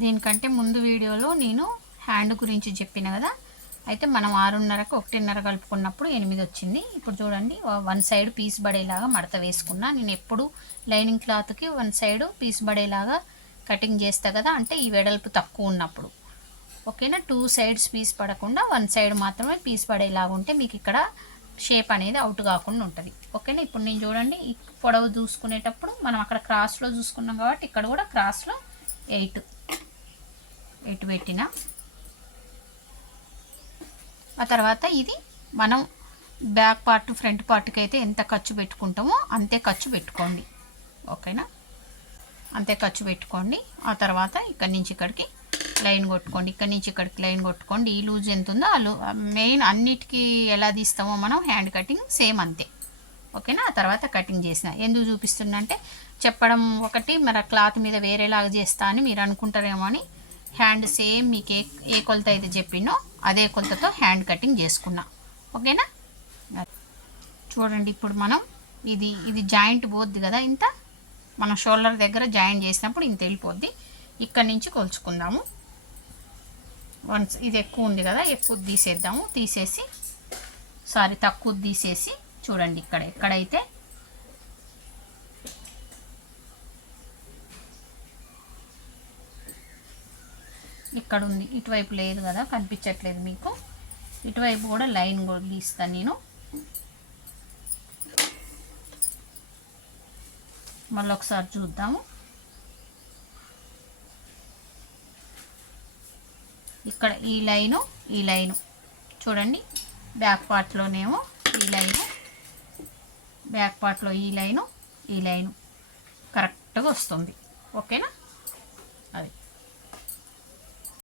దీనికంటే ముందు వీడియోలో నేను హ్యాండ్ గురించి చెప్పిన కదా, అయితే మనం 6:30కి 1:30 కలుపుకున్నప్పుడు 8 వచ్చింది. ఇప్పుడు చూడండి, వన్ సైడ్ పీస్ పడేలాగా మడత వేసుకున్నా. నేను ఎప్పుడు లైనింగ్ క్లాత్కి వన్ సైడ్ పీస్ పడేలాగా కటింగ్ చేస్తా కదా, అంటే ఈ వెడల్పు తక్కువ ఉన్నప్పుడు. ఓకేనా, 2 సైడ్స్ పీస్ పడకుండా వన్ సైడ్ మాత్రమే పీస్ పడేలాగా ఉంటే మీకు ఇక్కడ షేప్ అనేది అవుట్ కాకుండా ఉంటుంది. ఓకేనా, ఇప్పుడు నేను చూడండి, ఈ పొడవు చూసుకునేటప్పుడు మనం అక్కడ క్రాస్లో చూసుకున్నాం కాబట్టి ఇక్కడ కూడా క్రాస్లో 8 పెట్టిన. ఆ తర్వాత ఇది మనం బ్యాక్ పార్ట్ ఫ్రంట్ పార్ట్కి అయితే ఎంత ఖర్చు పెట్టుకుంటామో అంతే ఖర్చు పెట్టుకోండి. ఓకేనా, అంతే ఖర్చు పెట్టుకోండి. ఆ తర్వాత ఇక్కడి నుంచి ఇక్కడికి లైన్ కొట్టుకోండి, ఇక్కడి నుంచి ఇక్కడికి లైన్ కొట్టుకోండి. ఈ లూజ్ ఎంత ఉందో మెయిన్ అన్నిటికీ ఎలా తీస్తామో మనం హ్యాండ్ కటింగ్ సేమ్ అంతే. ఓకేనా, ఆ తర్వాత కటింగ్ చేసిన ఎందుకు చూపిస్తున్నా అంటే చెప్పడం ఒకటి, మరి క్లాత్ మీద వేరేలాగా చేస్తా అని మీరు అనుకుంటారేమో అని. హ్యాండ్ సేమ్ మీకు ఏ కొలత అయితే చెప్పినో అదే కొలతతో హ్యాండ్ కటింగ్ చేసుకున్నా. ఓకేనా, చూడండి ఇప్పుడు మనం ఇది జాయింట్ పోద్ది కదా, ఇంత మనం షోల్డర్ దగ్గర జాయింట్ చేసినప్పుడు ఇంత వెళ్ళిపోద్ది. ఇక్కడి నుంచి కొలుచుకుందాము. వన్స్ ఇది ఎక్కువ ఉంది కదా, ఎక్కువ తీసేద్దాము. తక్కువ తీసేసి చూడండి, ఎక్కడైతే ఇక్కడ ఉంది, ఇటువైపు లేదు కదా, కనిపించట్లేదు మీకు. ఇటువైపు కూడా లైన్ కూడా గీస్తాను నేను. మళ్ళీ ఒకసారి చూద్దాము. ఇక్కడ ఈ లైను చూడండి, బ్యాక్ పార్ట్లోనేమో ఈ లైను, బ్యాక్ పార్ట్లో ఈ లైను కరెక్ట్గా వస్తుంది. ఓకేనా, అది